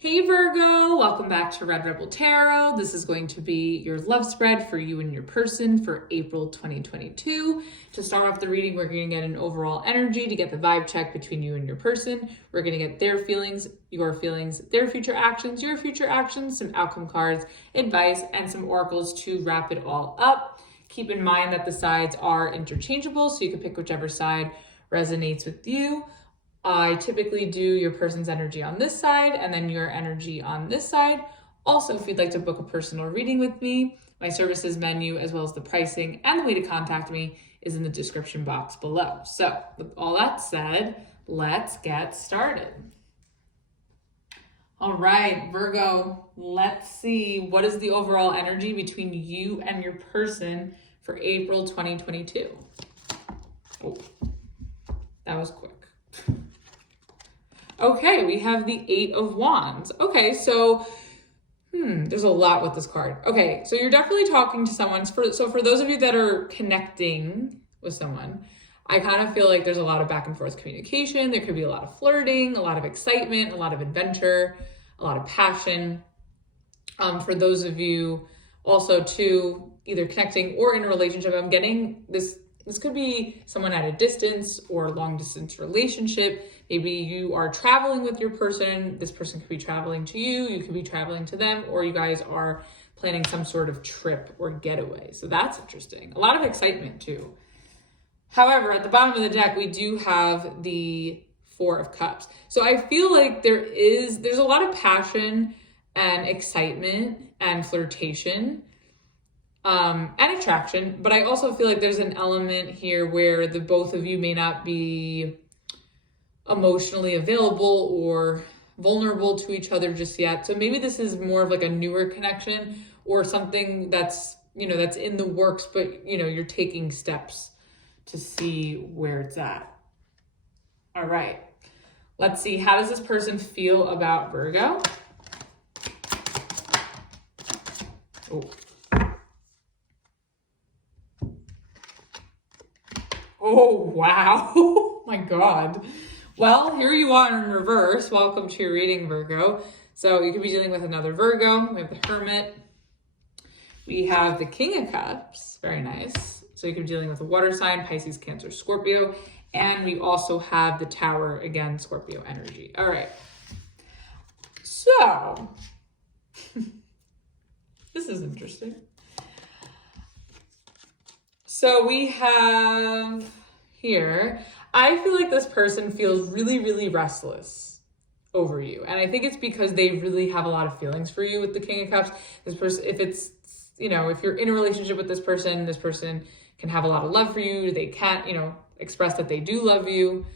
Hey Virgo, welcome back to Red Rebel Tarot. This is going to be your love spread for you and your person for April 2022. To start off the reading, we're going to get an overall energy to get the vibe check between you and your person. We're going to get their feelings, your feelings, their future actions, your future actions, some outcome cards, advice, and some oracles to wrap it all up. Keep in mind that the sides are interchangeable, so you can pick whichever side resonates with you. I typically do your person's energy on this side and then your energy on this side. Also, if you'd like to book a personal reading with me, my services menu, as well as the pricing and the way to contact me, is in the description box below. So with all that said, let's get started. All right, Virgo, let's see. What is the overall energy between you and your person for April 2022? Oh, that was quick. Okay, we have the 8 of Wands. Okay, so there's a lot with this card. Okay, so you're definitely talking to someone. So for those of you that are connecting with someone, I kind of feel like there's a lot of back and forth communication. There could be a lot of flirting, a lot of excitement, a lot of adventure, a lot of passion. For those of you also too, either connecting or in a relationship, I'm getting this. This could be someone at a distance or a long distance relationship. Maybe you are traveling with your person. This person could be traveling to you. You could be traveling to them, or you guys are planning some sort of trip or getaway. So that's interesting. A lot of excitement too. However, at the bottom of the deck, we do have the 4 of Cups. So I feel like there's a lot of passion and excitement and flirtation. And attraction, but I also feel like there's an element here where the both of you may not be emotionally available or vulnerable to each other just yet. So maybe this is more of like a newer connection or something that's, that's in the works, but you're taking steps to see where it's at. All right, let's see. How does this person feel about Virgo? Oh, wow. Oh my God. Well, here you are in reverse. Welcome to your reading, Virgo. So you could be dealing with another Virgo. We have the Hermit. We have the King of Cups. Very nice. So you could be dealing with a water sign, Pisces, Cancer, Scorpio. And we also have the Tower, again, Scorpio energy. All right. So this is interesting. So we have here, I feel like this person feels really, really restless over you. And I think it's because they really have a lot of feelings for you with the King of Cups. This person, if it's, if you're in a relationship with this person can have a lot of love for you. They can't, express that they do love you.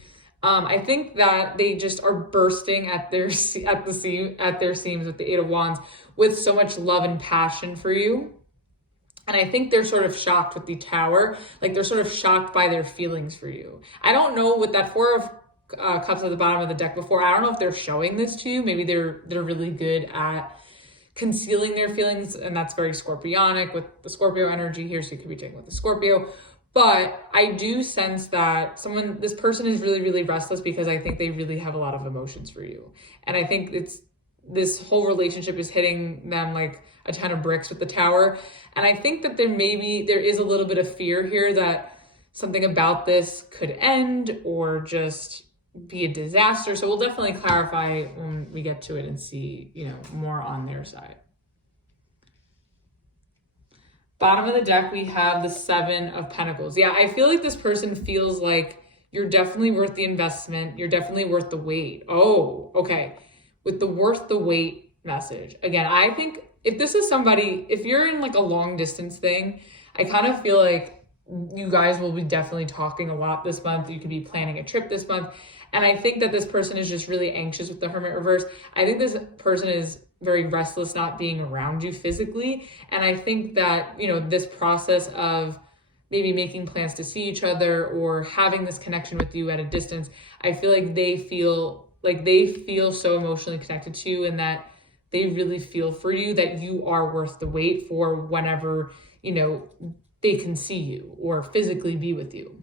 I think that they just are bursting at their seams with the 8 of Wands with so much love and passion for you. And I think they're sort of shocked with the Tower. Like they're sort of shocked by their feelings for you. I don't know with that 4 of Cups at the bottom of the deck before. I don't know if they're showing this to you. Maybe they're really good at concealing their feelings. And that's very Scorpionic with the Scorpio energy here. So you could be taking with the Scorpio. But I do sense that this person is really, really restless because I think they really have a lot of emotions for you. And I think this whole relationship is hitting them like a ton of bricks with the Tower. And I think that there is a little bit of fear here that something about this could end or just be a disaster. So we'll definitely clarify when we get to it and see, more on their side. Bottom of the deck, we have the 7 of Pentacles. Yeah, I feel like this person feels like you're definitely worth the investment. You're definitely worth the wait. Oh, okay. With the worth the wait message. Again, I think if this is somebody, if you're in like a long distance thing, I kind of feel like you guys will be definitely talking a lot this month. You could be planning a trip this month. And I think that this person is just really anxious with the Hermit reverse. I think this person is very restless not being around you physically. And I think that, this process of maybe making plans to see each other or having this connection with you at a distance, I feel like they feel so emotionally connected to you and that they really feel for you that you are worth the wait for whenever, they can see you or physically be with you.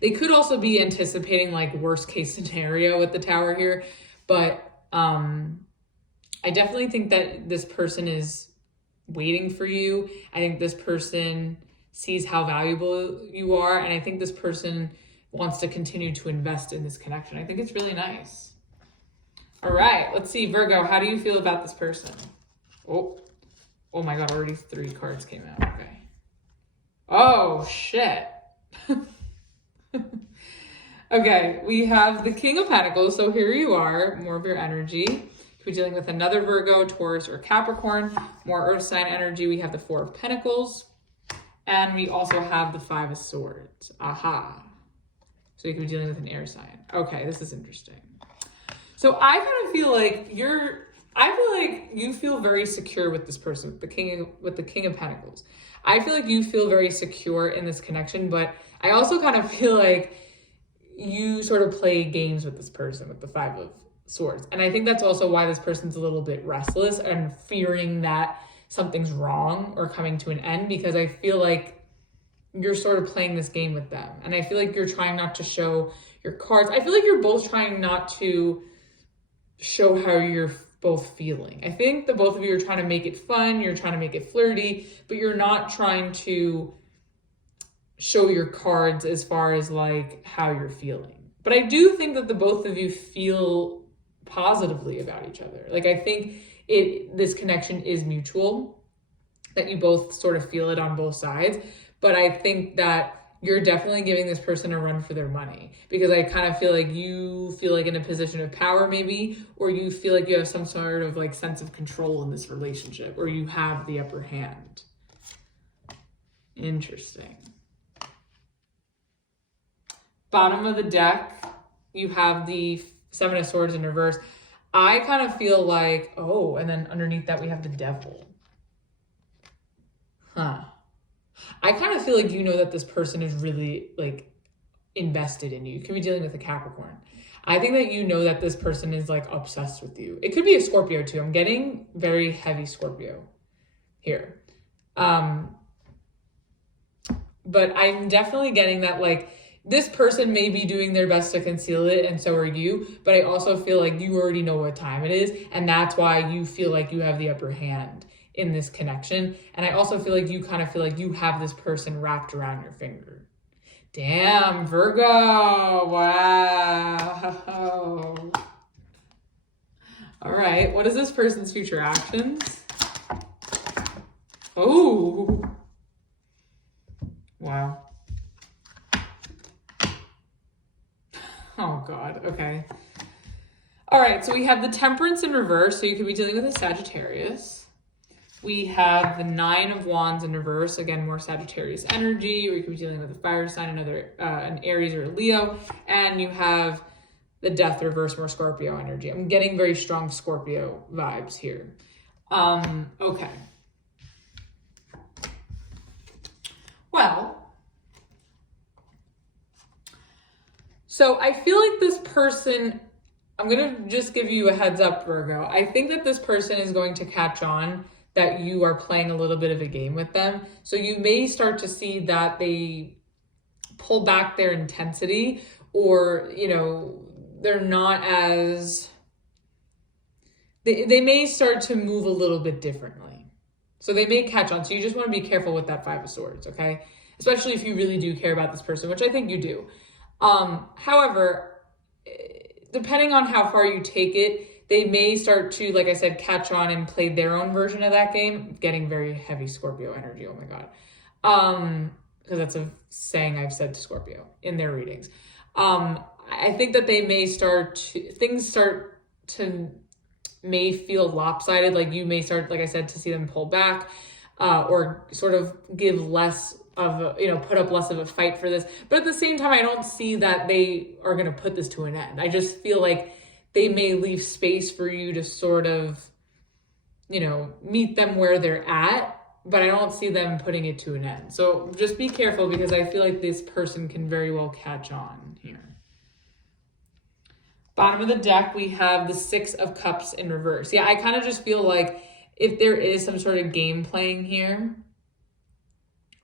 They could also be anticipating like worst case scenario with the Tower here, but I definitely think that this person is waiting for you. I think this person sees how valuable you are, and I think this person wants to continue to invest in this connection. I think it's really nice. All right, let's see, Virgo, how do you feel about this person? Oh my God, already 3 cards came out. Okay. Oh, shit. Okay, we have the King of Pentacles. So here you are, more of your energy. We're dealing with another Virgo, Taurus, or Capricorn. More earth sign energy. We have the 4 of Pentacles. And we also have the 5 of Swords. Aha. So you could be dealing with an air sign. Okay, this is interesting. So I kind of feel like you feel very secure with this person, with the King of Pentacles. I feel like you feel very secure in this connection, but I also kind of feel like you sort of play games with this person with the 5 of Swords. And I think that's also why this person's a little bit restless and fearing that something's wrong or coming to an end, because I feel like you're sort of playing this game with them. And I feel like you're trying not to show your cards. I feel like you're both trying not to show how you're both feeling. I think the both of you are trying to make it fun. You're trying to make it flirty, but you're not trying to show your cards as far as like how you're feeling. But I do think that the both of you feel positively about each other. Like I think this connection is mutual, that you both sort of feel it on both sides. But I think that you're definitely giving this person a run for their money, because I kind of feel like you feel like in a position of power maybe, or you feel like you have some sort of like sense of control in this relationship, or you have the upper hand. Interesting. Bottom of the deck, you have the 7 of Swords in reverse. I kind of feel like, oh, and then underneath that we have the Devil. Huh. I kind of feel like you know that this person is really like invested in you. You could be dealing with a Capricorn. I think that you know that this person is like obsessed with you. It could be a Scorpio too. I'm getting very heavy Scorpio here. But I'm definitely getting that like this person may be doing their best to conceal it, and so are you. But I also feel like you already know what time it is, and that's why you feel like you have the upper hand in this connection. And I also feel like you kind of feel like you have this person wrapped around your finger. Damn, Virgo. Wow. All right. What is this person's future actions? Oh. Wow. Oh, God. Okay. All right. So we have the Temperance in reverse. So you could be dealing with a Sagittarius. We have the 9 of Wands in reverse. Again, more Sagittarius energy. Or you could be dealing with a fire sign, an Aries or a Leo. And you have the Death reverse, more Scorpio energy. I'm getting very strong Scorpio vibes here. Okay. Well, so I feel like this person, I'm going to just give you a heads up, Virgo. I think that this person is going to catch on that you are playing a little bit of a game with them. So you may start to see that they pull back their intensity, or, you know, they're not as, they may start to move a little bit differently. So they may catch on. So you just want to be careful with that 5 of Swords, okay? Especially if you really do care about this person, which I think you do. However, depending on how far you take it, they may start to, like I said, catch on and play their own version of that game. Getting very heavy Scorpio energy, oh my God. Because that's a saying I've said to Scorpio in their readings. I think that they may may feel lopsided. Like you may start, like I said, to see them pull back, or sort of give less of put up less of a fight for this. But at the same time, I don't see that they are going to put this to an end. I just feel like they may leave space for you to sort of, meet them where they're at, but I don't see them putting it to an end. So just be careful, because I feel like this person can very well catch on here. Bottom of the deck, we have the 6 of Cups in reverse. Yeah, I kind of just feel like if there is some sort of game playing here,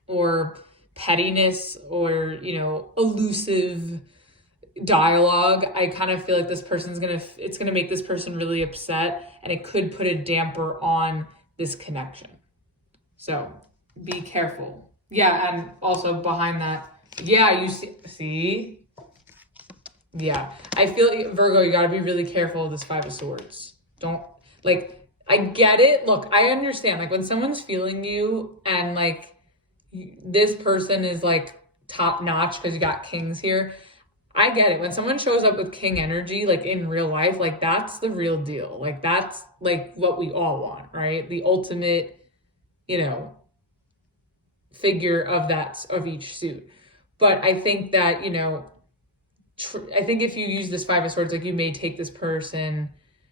or pettiness, or, elusive, dialogue, I kind of feel like this person's it's gonna make this person really upset, and it could put a damper on this connection. So be careful. Yeah, and also behind that, yeah, you see? Yeah, I feel like, Virgo, you gotta be really careful of this Five of Swords. Don't, like, I get it. Look, I understand, like, when someone's feeling you and, like, this person is, like, top notch because you got kings here. I get it. When someone shows up with king energy, like, in real life, like, that's the real deal. Like, that's, like, what we all want, right? The ultimate, you know, figure of each suit. But I think that, you know, I think if you use this Five of Swords, like, you may take this person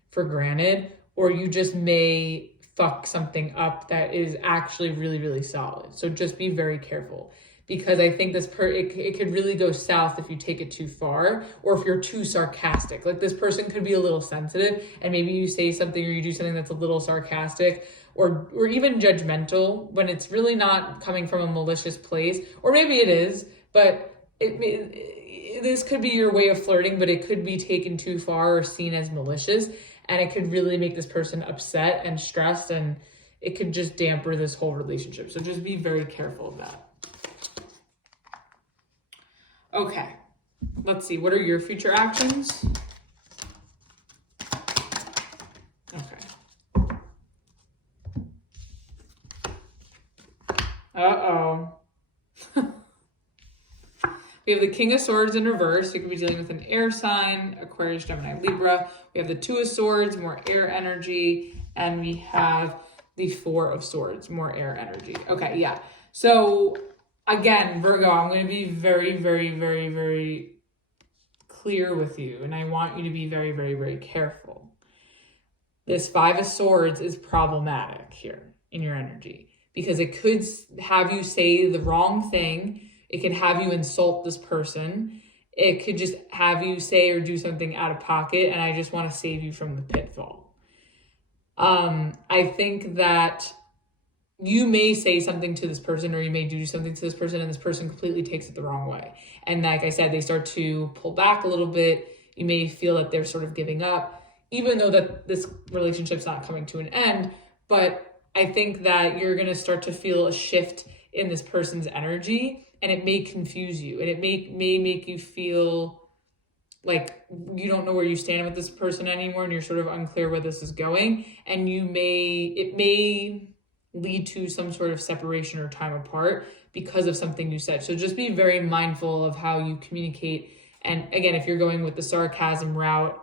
for granted, or you just may fuck something up that is actually really, really solid. So just be very careful, because I think it could really go south if you take it too far, or if you're too sarcastic. Like, this person could be a little sensitive, and maybe you say something or you do something that's a little sarcastic, or even judgmental, when it's really not coming from a malicious place. Or maybe it is, but this could be your way of flirting, but it could be taken too far or seen as malicious, and it could really make this person upset and stressed, and it could just damper this whole relationship. So just be very careful of that. Okay, let's see. What are your future actions? Okay. Uh-oh. We have the King of Swords in reverse. You could be dealing with an air sign, Aquarius, Gemini, Libra. We have the Two of Swords, more air energy. And we have the Four of Swords, more air energy. Okay, yeah. So again, Virgo, I'm going to be very, very, very, very clear with you. And I want you to be very, very, very careful. This Five of Swords is problematic here in your energy, because it could have you say the wrong thing. It can have you insult this person. It could just have you say or do something out of pocket, and I just want to save you from the pitfall. I think that you may say something to this person, or you may do something to this person, and this person completely takes it the wrong way. And like I said, they start to pull back a little bit. You may feel that they're sort of giving up, even though that this relationship's not coming to an end. But I think that you're going to start to feel a shift in this person's energy, and it may confuse you, and it may make you feel like you don't know where you stand with this person anymore, and you're sort of unclear where this is going, and it may lead to some sort of separation or time apart because of something you said. So just be very mindful of how you communicate. And again, if you're going with the sarcasm route,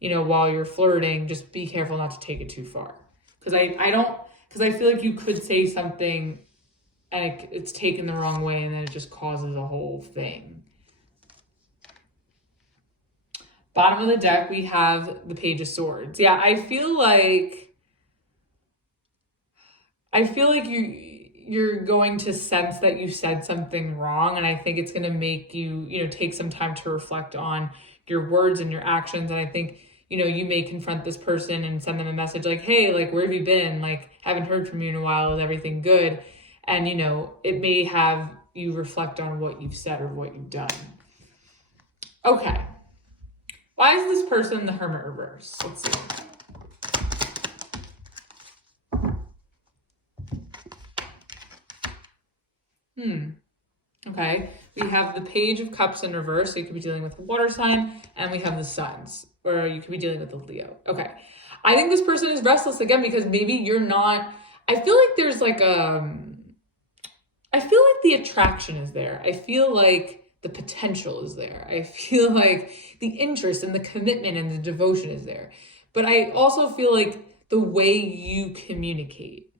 you know, while you're flirting, just be careful not to take it too far. Because I feel like you could say something and it's taken the wrong way, and then it just causes a whole thing. Bottom of the deck, we have the Page of Swords. Yeah, I feel like you're going to sense that you said something wrong, and I think it's going to make you, you know, take some time to reflect on your words and your actions. And I think, you know, you may confront this person and send them a message like, hey, like, where have you been? Like, haven't heard from you in a while. Is everything good? And, you know, it may have you reflect on what you've said or what you've done. Okay. Why is this person the Hermit reverse? Let's see. Okay. We have the Page of Cups in reverse. So you could be dealing with a water sign, and we have the Suns, or you could be dealing with a Leo. Okay. I think this person is restless again, because maybe you're not, I feel like there's like I feel like the attraction is there. I feel like the potential is there. I feel like the interest and the commitment and the devotion is there. But I also feel like the way you communicate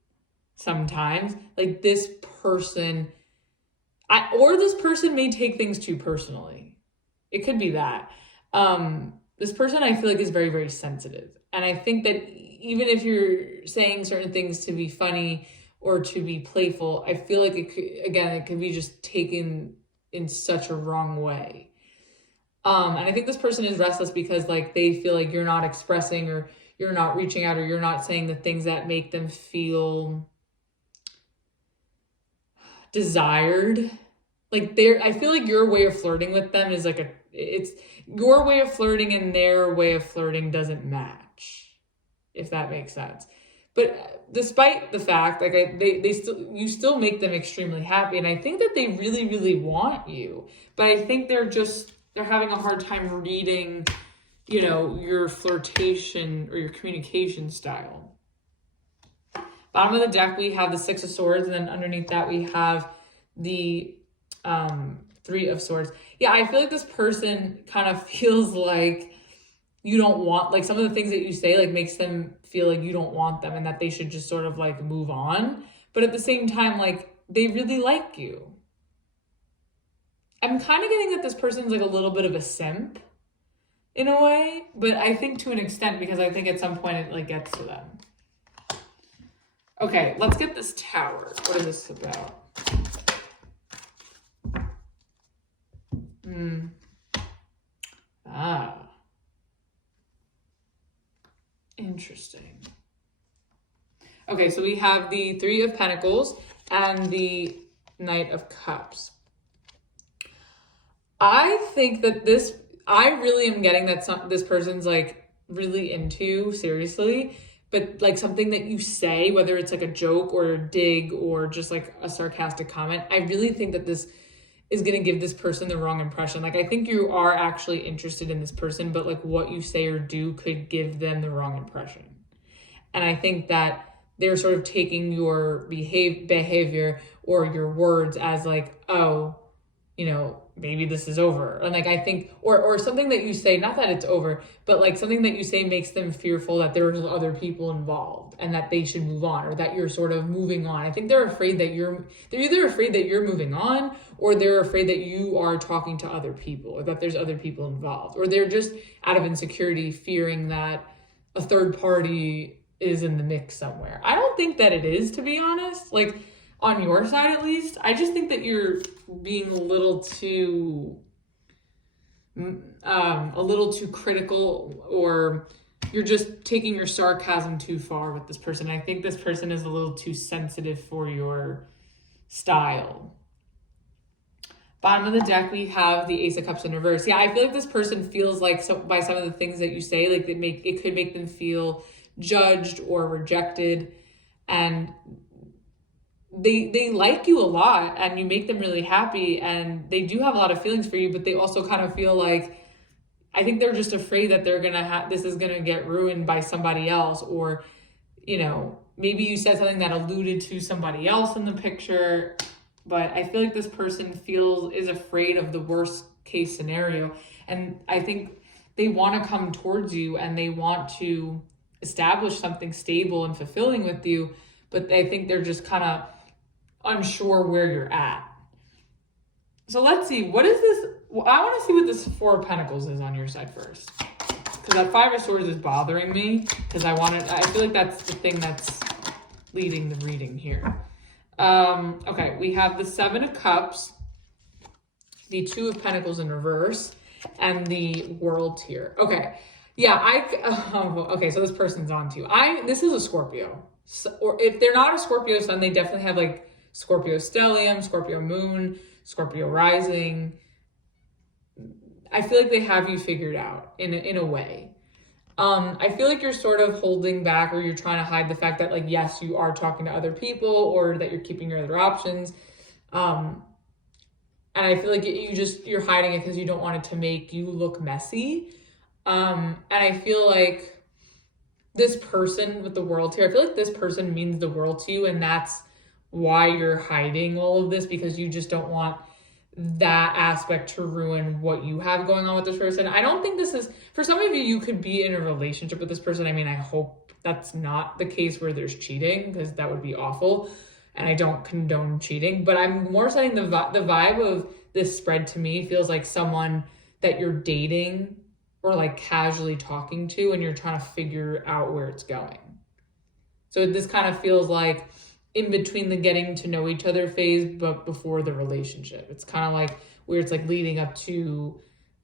sometimes, like this person, this person may take things too personally. It could be that. This person I feel like is very, very sensitive. And I think that even if you're saying certain things to be funny or to be playful, I feel like it could be just taken in such a wrong way. And I think this person is restless because like they feel like you're not expressing, or you're not reaching out, or you're not saying the things that make them feel desired. Like I feel like your way of flirting with them is like it's your way of flirting and their way of flirting doesn't match, if that makes sense. But despite the fact, like you still make them extremely happy. And I think that they really, really want you, but I think they're having a hard time reading, you know, your flirtation or your communication style. Bottom of the deck, we have the Six of Swords, and then underneath that we have the Three of Swords. Yeah, I feel like this person kind of feels like you don't want, like some of the things that you say like makes them feel like you don't want them and that they should just sort of like move on. But at the same time, like they really like you. I'm kind of getting that this person's like a little bit of a simp in a way, but I think to an extent, because I think at some point it like gets to them. Okay, let's get this Tower. What is this about? Interesting. Okay, so we have the Three of Pentacles and the Knight of Cups. I think that I really am getting that this person's like really into, seriously, but like something that you say, whether it's like a joke or a dig or just like a sarcastic comment, I really think that this is going to give this person the wrong impression. Like, I think you are actually interested in this person, but like what you say or do could give them the wrong impression. And I think that they're sort of taking your behavior or your words as like, oh, you know, maybe this is over. And like, I think, or something that you say, not that it's over, but like something that you say makes them fearful that there's other people involved and that they should move on, or that you're sort of moving on. I think they're afraid that they're either afraid that you're moving on, or they're afraid that you are talking to other people, or that there's other people involved, or they're just out of insecurity, fearing that a third party is in the mix somewhere. I don't think that it is, to be honest. Like, on your side, at least, I just think that you're being a little too critical, or you're just taking your sarcasm too far with this person. I think this person is a little too sensitive for your style. Bottom of the deck, we have the Ace of Cups in reverse. Yeah, I feel like this person feels like by some of the things that you say, like it could make them feel judged or rejected, and they like you a lot and you make them really happy and they do have a lot of feelings for you, but they also kind of feel like, I think they're just afraid that they're gonna this is gonna get ruined by somebody else, or, you know, maybe you said something that alluded to somebody else in the picture. But I feel like this person is afraid of the worst case scenario, and I think they want to come towards you and they want to establish something stable and fulfilling with you, but I think they're just kind of unsure where you're at. So let's see, what is this? Well, I want to see what this Four of Pentacles is on your side first, because that Five of Swords is bothering me, because I feel like that's the thing that's leading the reading here. Okay, we have the Seven of Cups, the Two of Pentacles in reverse, and the World here. Okay, yeah, okay, so this person's on to you. This is a Scorpio. So, or if they're not a Scorpio sun, they definitely have like Scorpio stellium, Scorpio moon, Scorpio rising. I feel like they have you figured out in a way. I feel like you're sort of holding back, or you're trying to hide the fact that, like, yes, you are talking to other people, or that you're keeping your other options. And I feel like you're hiding it because you don't want it to make you look messy. And I feel like this person with the World here, I feel like this person means the world to you, and that's why you're hiding all of this, because you just don't want that aspect to ruin what you have going on with this person. I don't think this is, for some of you, you could be in a relationship with this person. I mean, I hope that's not the case where there's cheating, because that would be awful, and I don't condone cheating. But I'm more saying the vibe of this spread to me feels like someone that you're dating or like casually talking to, and you're trying to figure out where it's going. So this kind of feels like in between the getting to know each other phase, but before the relationship. It's kind of like where it's like leading up to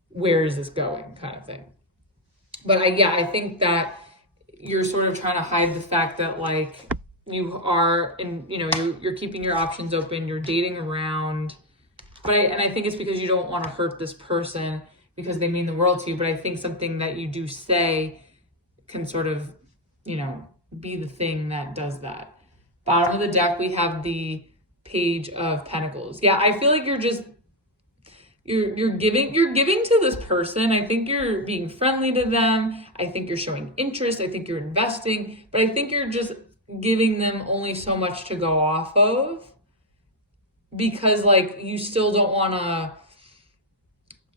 where is this going kind of thing. But I think that you're sort of trying to hide the fact that, like, you are you're keeping your options open, you're dating around, but I think it's because you don't want to hurt this person, because they mean the world to you, but I think something that you do say can sort of, you know, be the thing that does that. Bottom of the deck, we have the Page of Pentacles. Yeah, I feel like you're giving to this person. I think you're being friendly to them. I think you're showing interest. I think you're investing, but I think you're just giving them only so much to go off of, because like you still don't want to,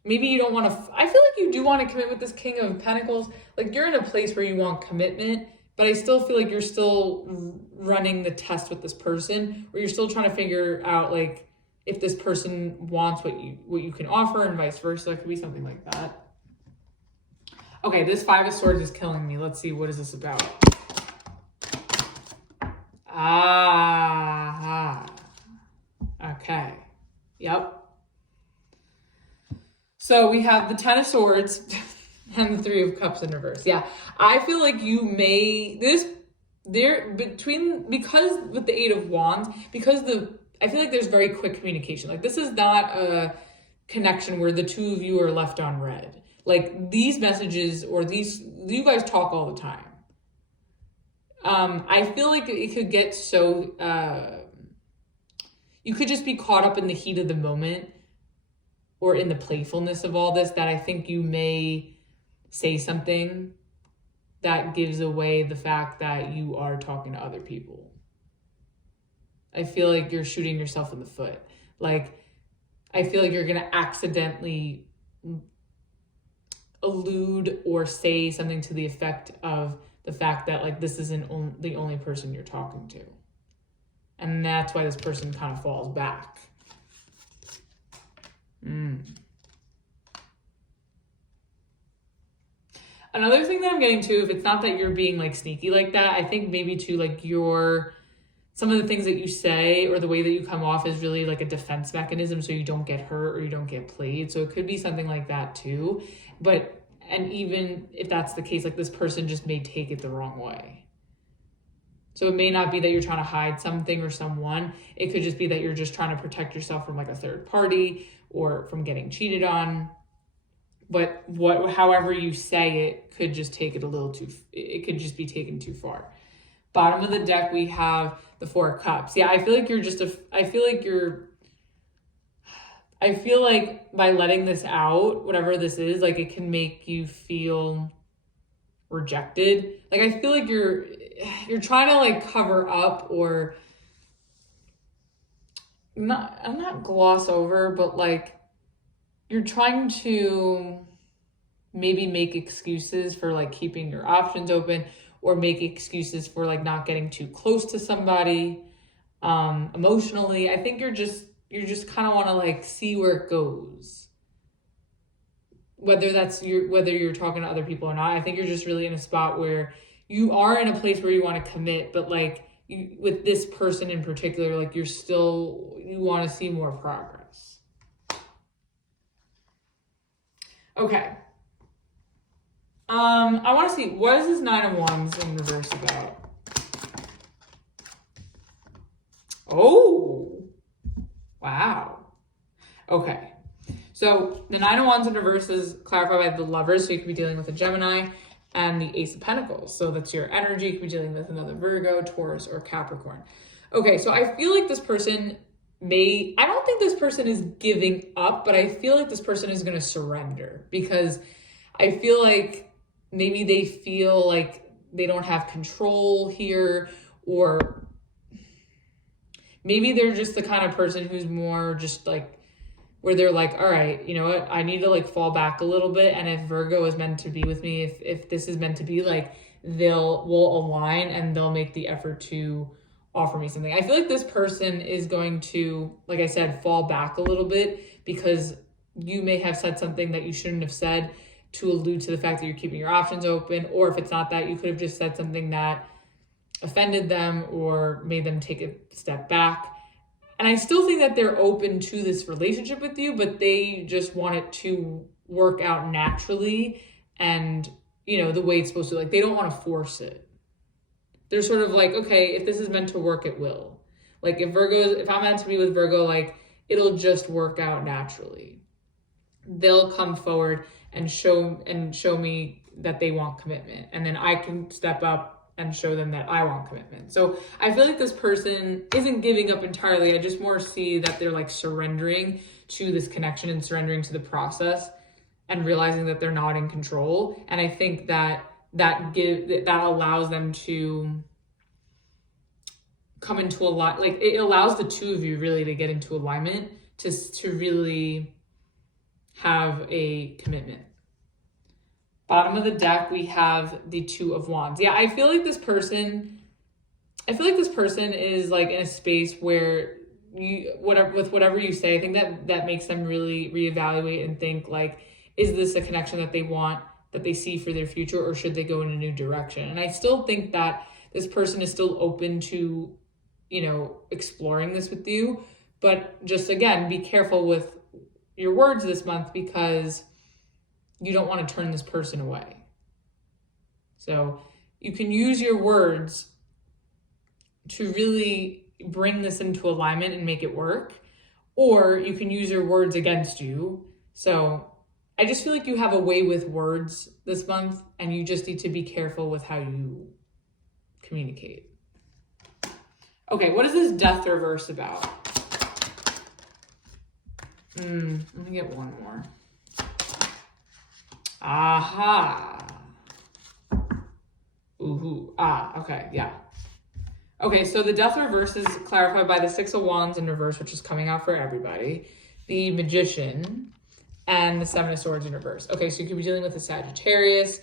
maybe you don't want to, I feel like you do want to commit with this King of Pentacles. Like you're in a place where you want commitment, but I still feel like you're still running the test with this person, or you're still trying to figure out like if this person wants what you can offer and vice versa. It could be something like that. Okay, this Five of Swords is killing me. Let's see, what is this about? Okay. Yep. So we have the Ten of Swords and the Three of Cups in reverse. Yeah, I feel like you may, because with the Eight of Wands, I feel like there's very quick communication. Like this is not a connection where the two of you are left on red. Like these messages you guys talk all the time. I feel like it could get so, you could just be caught up in the heat of the moment or in the playfulness of all this, that I think you may say something that gives away the fact that you are talking to other people. I feel like you're shooting yourself in the foot. Like, I feel like you're going to accidentally allude or say something to the effect of the fact that like this isn't the only person you're talking to. And that's why this person kind of falls back. Another thing that I'm getting to, if it's not that you're being like sneaky like that, I think maybe too like some of the things that you say or the way that you come off is really like a defense mechanism so you don't get hurt or you don't get played. So it could be something like that too. And even if that's the case, like this person just may take it the wrong way. So it may not be that you're trying to hide something or someone. It could just be that you're just trying to protect yourself from like a third party or from getting cheated on. But however you say it could just take it it could just be taken too far. Bottom of the deck, we have the Four of Cups. Yeah, I feel like I feel like by letting this out, whatever this is, like it can make you feel rejected. Like I feel like you're trying to like cover up or not gloss over, but like you're trying to maybe make excuses for like keeping your options open, or make excuses for like not getting too close to somebody emotionally. I think you just kind of want to like see where it goes. Whether you're talking to other people or not, I think you're just really in a spot where you are in a place where you want to commit, but like with this person in particular, like you want to see more progress. Okay. I want to see, what is this Nine of Wands in reverse about? Oh, wow. Okay. So the Nine of Wands in reverse is clarified by the Lovers. So you could be dealing with a Gemini and the Ace of Pentacles. So that's your energy. You could be dealing with another Virgo, Taurus, or Capricorn. Okay. So I feel like this person I don't think this person is giving up, but I feel like this person is going to surrender, because I feel like maybe they feel like they don't have control here, or maybe they're just the kind of person who's more just like, where they're like, all right, you know what? I need to like fall back a little bit. And if Virgo is meant to be with me, if this is meant to be, like we'll align and they'll make the effort to offer me something. I feel like this person is going to, like I said, fall back a little bit, because you may have said something that you shouldn't have said to allude to the fact that you're keeping your options open. Or if it's not that, you could have just said something that offended them or made them take a step back. And I still think that they're open to this relationship with you, but they just want it to work out naturally and, you know, the way it's supposed to. Like, they don't want to force it. They're sort of like, okay, if this is meant to work, it will. Like if I'm meant to be with Virgo, like it'll just work out naturally. they'll come forward and show me that they want commitment. And then I can step up and show them that I want commitment. So I feel like this person isn't giving up entirely. I just more see that they're like surrendering to this connection and surrendering to the process and realizing that they're not in control. And I think that allows them to come into a lot, like it allows the two of you really to get into alignment, to really have a commitment. Bottom of the deck, we have the Two of Wands. Yeah, I feel like this person is like in a space where whatever you say, I think that makes them really reevaluate and think like, is this a connection that they want, that they see for their future, or should they go in a new direction? And I still think that this person is still open to, exploring this with you, but just again, be careful with your words this month, because you don't want to turn this person away. So you can use your words to really bring this into alignment and make it work, or you can use your words against you. So I just feel like you have a way with words this month, and you just need to be careful with how you communicate. Okay, what is this Death reverse about? Let me get one more. Aha. Ooh. Okay, yeah. Okay, so the Death reverse is clarified by the Six of Wands in reverse, which is coming out for everybody, the Magician, and the Seven of Swords in reverse. Okay, so you could be dealing with a Sagittarius,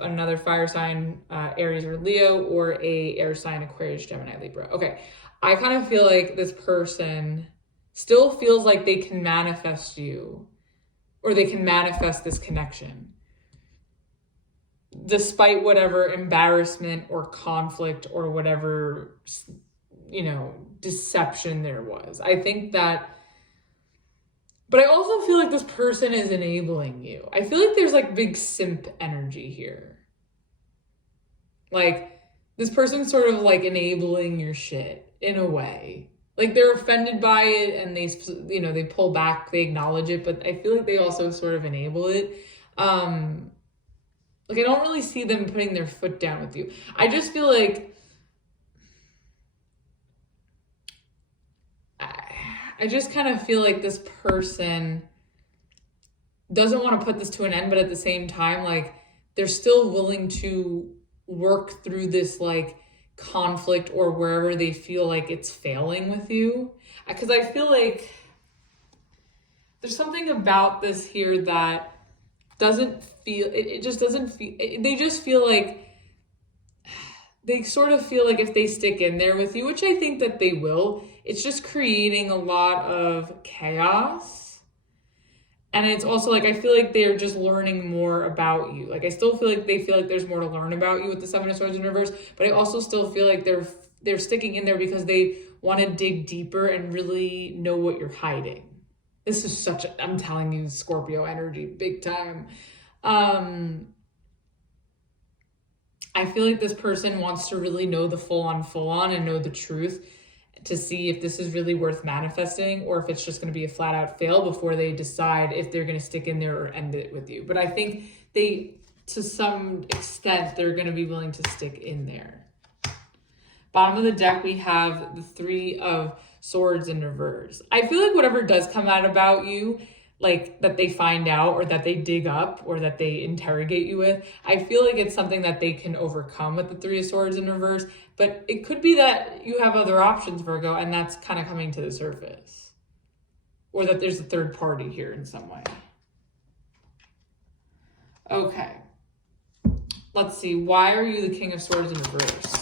another fire sign, Aries or Leo, or a air sign, Aquarius, Gemini, Libra. Okay, I kind of feel like this person still feels like they can manifest you, or they can manifest this connection, despite whatever embarrassment or conflict or whatever, deception there was. I think that, but I also feel like this person is enabling you. I feel like there's like big simp energy here. Like this person's sort of like enabling your shit in a way. Like they're offended by it and they pull back, they acknowledge it, but I feel like they also sort of enable it. Like I don't really see them putting their foot down with you. I just feel like I just kind of feel like this person doesn't want to put this to an end, but at the same time, like they're still willing to work through this like conflict or wherever they feel like it's failing with you. Because I feel like there's something about this here that doesn't feel, it just doesn't feel, they just feel like, they sort of feel like if they stick in there with you, which I think that they will, it's just creating a lot of chaos. And it's also like, I feel like they're just learning more about you. Like I still feel like they feel like there's more to learn about you with the Seven of Swords in reverse, but I also still feel like they're sticking in there because they want to dig deeper and really know what you're hiding. This is I'm telling you, Scorpio energy, big time. I feel like this person wants to really know the full on and know the truth to see if this is really worth manifesting or if it's just going to be a flat out fail before they decide if they're going to stick in there or end it with you. But I think to some extent, they're going to be willing to stick in there. Bottom of the deck, we have the Three of Swords in reverse. I feel like whatever does come out about you, like that they find out or that they dig up or that they interrogate you with, I feel like it's something that they can overcome with the Three of Swords in reverse. But it could be that you have other options, Virgo, and that's kind of coming to the surface. Or that there's a third party here in some way. Okay. Let's see. Why are you the King of Swords in reverse?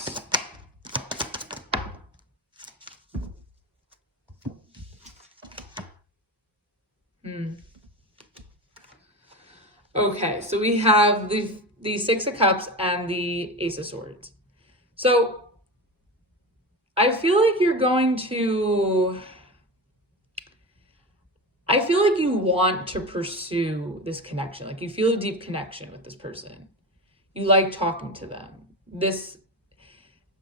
Okay, so we have the Six of Cups and the Ace of Swords. So I feel like I feel like you want to pursue this connection. Like you feel a deep connection with this person. You like talking to them.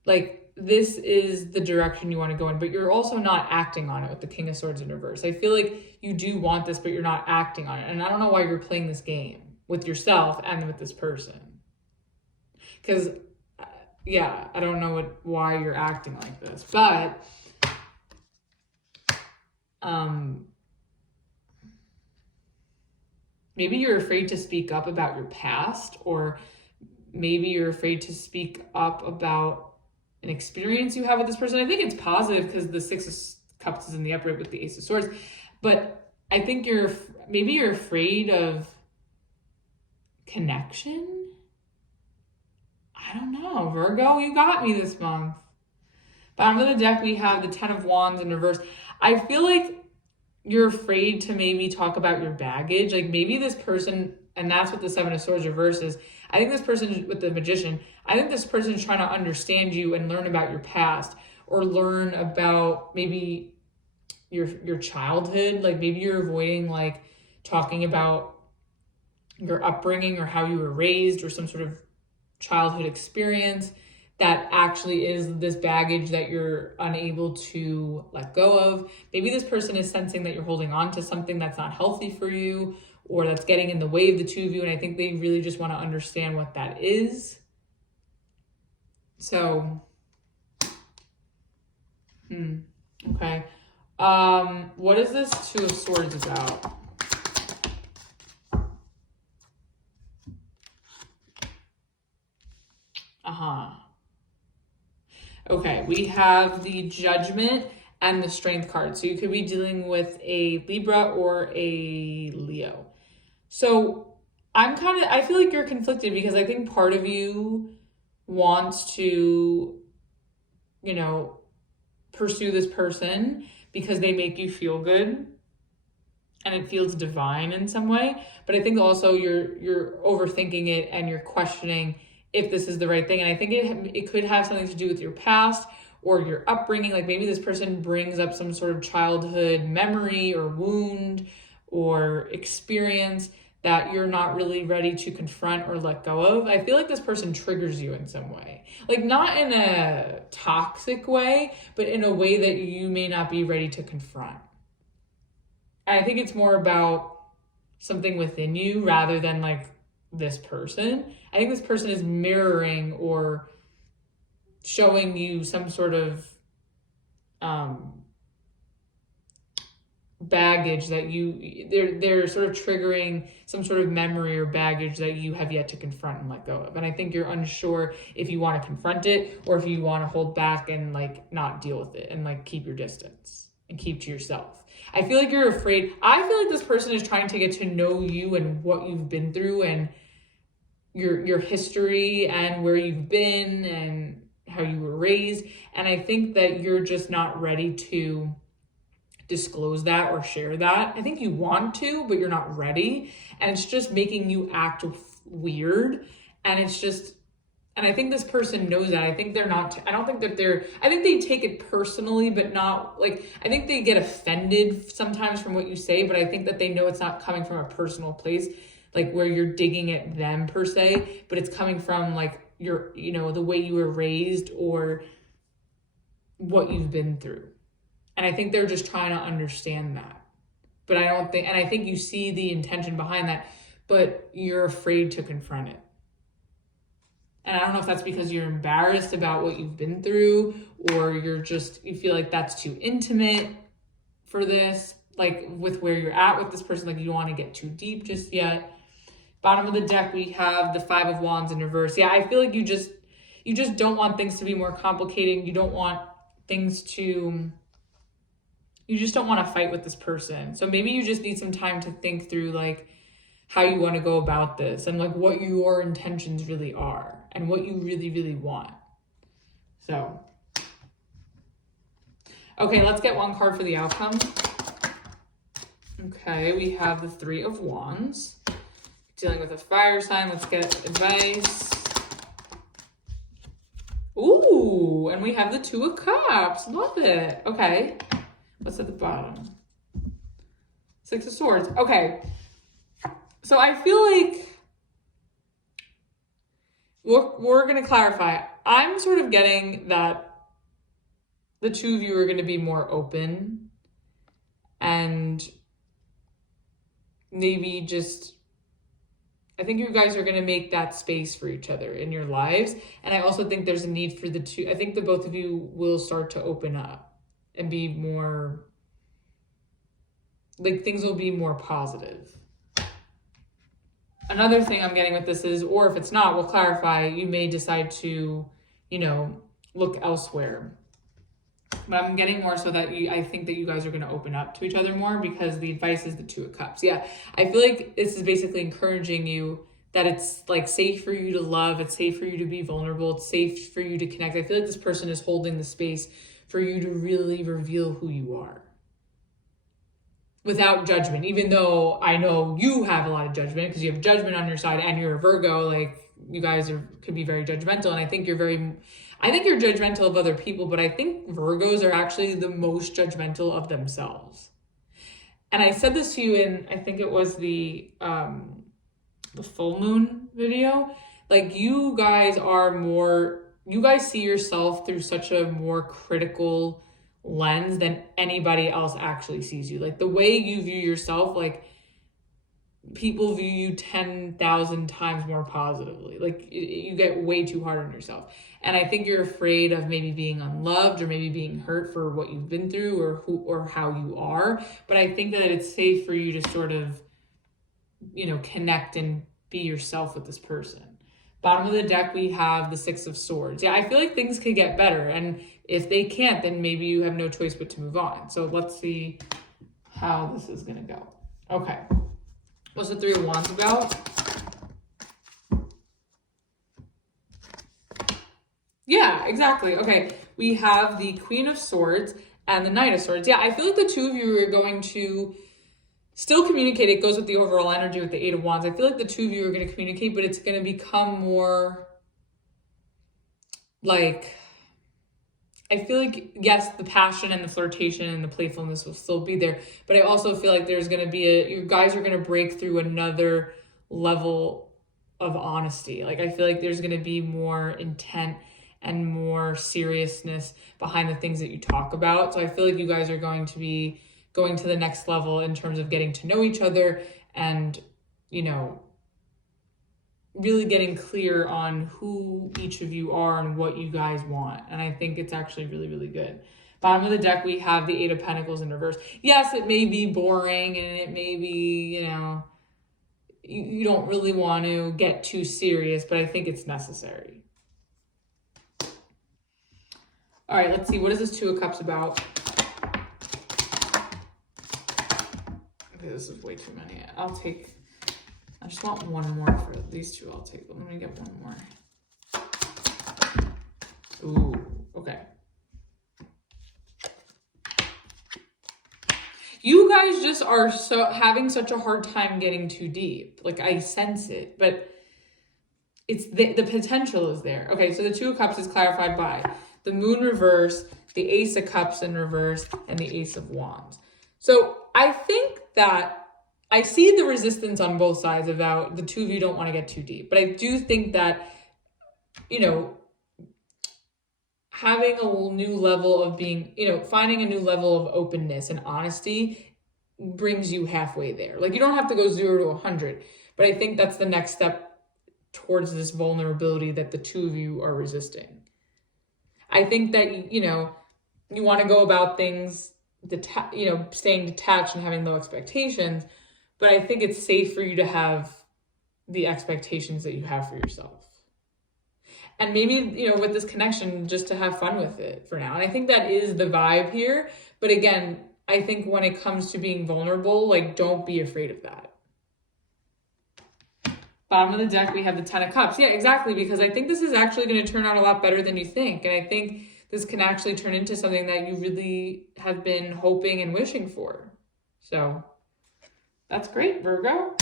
like this is the direction you want to go in, but you're also not acting on it with the King of Swords in reverse. I feel like you do want this, but you're not acting on it. And I don't know why you're playing this game with yourself and with this person. Because, yeah, I don't know why you're acting like this. But, maybe you're afraid to speak up about your past, or maybe you're afraid to speak up about an experience you have with this person. I think it's positive because the Six of Cups is in the upright with the Ace of Swords. But I think maybe you're afraid of connection. I don't know. Virgo, you got me this month. Bottom of the deck, we have the Ten of Wands in reverse. I feel like you're afraid to maybe talk about your baggage. Like maybe this person, and that's what the Seven of Swords reverse is. I think this person with the Magician, I think this person is trying to understand you and learn about your past, or learn about maybe your childhood. Like maybe you're avoiding like talking about your upbringing or how you were raised, or some sort of childhood experience that actually is this baggage that you're unable to let go of. Maybe this person is sensing that you're holding on to something that's not healthy for you, or that's getting in the way of the two of you. And I think they really just want to understand what that is. So, okay. What is this Two of Swords about? Okay, we have the Judgment and the Strength card. So you could be dealing with a Libra or a Leo. So I feel like you're conflicted, because I think part of you wants to, pursue this person because they make you feel good and it feels divine in some way. But I think also you're overthinking it and you're questioning if this is the right thing. And I think it could have something to do with your past or your upbringing. Like maybe this person brings up some sort of childhood memory or wound or experience that you're not really ready to confront or let go of. I feel like this person triggers you in some way. Like not in a toxic way, but in a way that you may not be ready to confront. And I think it's more about something within you rather than like this person. I think this person is mirroring or showing you some sort of baggage that they're sort of triggering some sort of memory or baggage that you have yet to confront and let go of. And I think you're unsure if you want to confront it or if you want to hold back and like not deal with it and like keep your distance and keep to yourself. I feel like you're afraid. I feel like this person is trying to get to know you and what you've been through and your history and where you've been and how you were raised. And I think that you're just not ready to disclose that or share that. I think you want to, but you're not ready. And it's just making you act weird. And I think this person knows that. I think I think they take it personally, but not like, I think they get offended sometimes from what you say, but I think that they know it's not coming from a personal place, like where you're digging at them per se, but it's coming from like the way you were raised or what you've been through. And I think they're just trying to understand that. But I think you see the intention behind that, but you're afraid to confront it. And I don't know if that's because you're embarrassed about what you've been through, or you feel like that's too intimate for this, like with where you're at with this person, like you don't want to get too deep just yet. Bottom of the deck, we have the Five of Wands in reverse. Yeah, I feel like you just don't want things to be more complicated. You don't want you just don't want to fight with this person. So maybe you just need some time to think through like how you want to go about this and like what your intentions really are and what you really, really want. So, okay, let's get one card for the outcome. Okay, we have the Three of Wands. Dealing with a fire sign, let's get advice. Ooh, and we have the Two of Cups. Love it. Okay. What's at the bottom? Six of Swords. Okay. So I feel like we're going to clarify. I'm sort of getting that the two of you are going to be more open and maybe just, I think you guys are going to make that space for each other in your lives. And I also think there's a need for the two. I think the both of you will start to open up and be more, like things will be more positive. Another thing I'm getting with this is, or if it's not, we'll clarify, you may decide to, you know, look elsewhere. But I'm getting more so that I think that you guys are going to open up to each other more, because the advice is the Two of Cups. Yeah, I feel like this is basically encouraging you that it's like safe for you to love. It's safe for you to be vulnerable. It's safe for you to connect. I feel like this person is holding the space for you to really reveal who you are without judgment, even though I know you have a lot of judgment because you have judgment on your side and you're a Virgo. Like you guys could be very judgmental. And I think you're judgmental of other people, but I think Virgos are actually the most judgmental of themselves. And I said this to you in, I think it was the full moon video. Like you guys see yourself through such a more critical lens than anybody else actually sees you. Like the way you view yourself, like people view you 10,000 times more positively. Like you get way too hard on yourself. And I think you're afraid of maybe being unloved or maybe being hurt for what you've been through or who or how you are. But I think that it's safe for you to sort of, you know, connect and be yourself with this person. Bottom of the deck, we have the Six of Swords. Yeah, I feel like things could get better. And if they can't, then maybe you have no choice but to move on. So let's see how this is going to go. Okay. What's the Three of Wands about? Yeah, exactly. Okay. We have the Queen of Swords and the Knight of Swords. Yeah, I feel like the two of you are going to still communicate. It goes with the overall energy with the Eight of Wands. I feel like the two of you are going to communicate, but it's going to become more like, I feel like, yes, the passion and the flirtation and the playfulness will still be there, but I also feel like there's going to be you guys are going to break through another level of honesty. Like, I feel like there's going to be more intent and more seriousness behind the things that you talk about. So I feel like you guys are going to be going to the next level in terms of getting to know each other and, you know, really getting clear on who each of you are and what you guys want. And I think it's actually really, really good. Bottom of the deck, we have the Eight of Pentacles in reverse. Yes, it may be boring and it may be, you know, you don't really want to get too serious, but I think it's necessary. All right, let's see. What is this Two of Cups about? Okay, this is way too many. I just want one more for these two. I'll take them. Let me get one more. Ooh, okay. You guys just are having such a hard time getting too deep. Like I sense it, but it's the potential is there. Okay, so the Two of Cups is clarified by the Moon reverse, the Ace of Cups in reverse, and the Ace of Wands. So I think that I see the resistance on both sides about the two of you don't want to get too deep. But I do think that, you know, having a new level of being, you know, finding a new level of openness and honesty brings you halfway there. Like you don't have to go 0 to 100, but I think that's the next step towards this vulnerability that the two of you are resisting. I think that, you know, you want to go about things, you know, staying detached and having low expectations, but I think it's safe for you to have the expectations that you have for yourself. And maybe, you know, with this connection, just to have fun with it for now. And I think that is the vibe here. But again, I think when it comes to being vulnerable, like, don't be afraid of that. Bottom of the deck, we have the Ten of Cups. Yeah, exactly, because I think this is actually going to turn out a lot better than you think. And I think this can actually turn into something that you really have been hoping and wishing for. So that's great, Virgo. All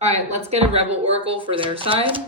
right, let's get a Rebel Oracle for their side.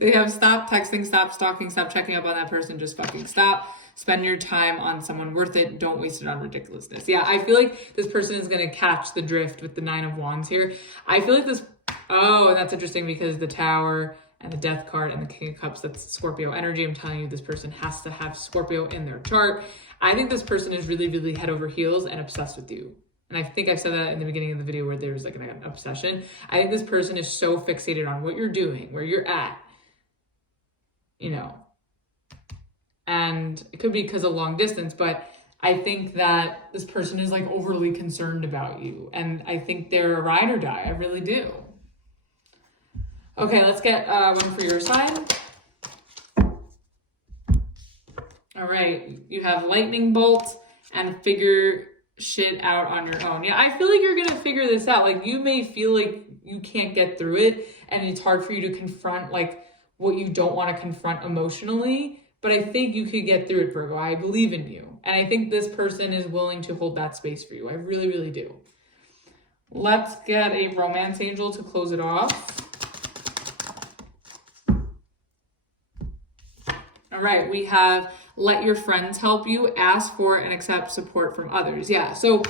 They have stop texting, stop stalking, stop checking up on that person, just fucking stop. Spend your time on someone worth it. Don't waste it on ridiculousness. Yeah, I feel like this person is going to catch the drift with the Nine of Wands here. I feel like this Oh, that's interesting because the Tower and the Death card and the King of Cups, that's Scorpio energy. I'm telling you, this person has to have Scorpio in their chart. I think this person is really, really head over heels and obsessed with you. And I think I said that in the beginning of the video where there was like an obsession. I think this person is so fixated on what you're doing, where you're at, you know. And it could be because of long distance, but I think that this person is like overly concerned about you. And I think they're a ride or die. I really do. Okay, let's get one for your side. All right, you have lightning bolt and figure shit out on your own. Yeah, I feel like you're gonna figure this out. Like, you may feel like you can't get through it and it's hard for you to confront like what you don't want to confront emotionally, but I think you could get through it, Virgo. I believe in you. And I think this person is willing to hold that space for you. I really, really do. Let's get a romance angel to close it off. All right, we have let your friends help you, ask for and accept support from others. Yeah, so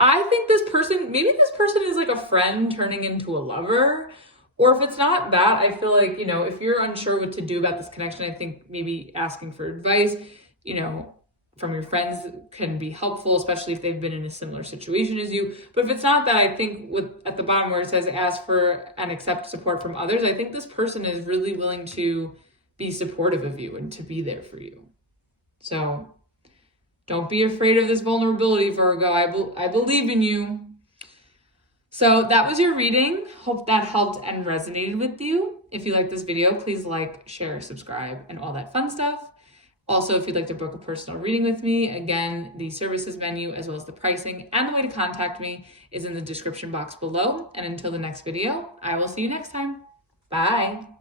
I think this person, maybe this person is like a friend turning into a lover. Or if it's not that, I feel like, you know, if you're unsure what to do about this connection, I think maybe asking for advice, you know, from your friends can be helpful, especially if they've been in a similar situation as you. But if it's not that, I think at the bottom where it says ask for and accept support from others, I think this person is really willing to be supportive of you and to be there for you. So don't be afraid of this vulnerability, Virgo. I believe in you. So that was your reading. Hope that helped and resonated with you. If you like this video, please like, share, subscribe, and all that fun stuff. Also, if you'd like to book a personal reading with me, again, the services menu as well as the pricing and the way to contact me is in the description box below. And until the next video, I will see you next time. Bye.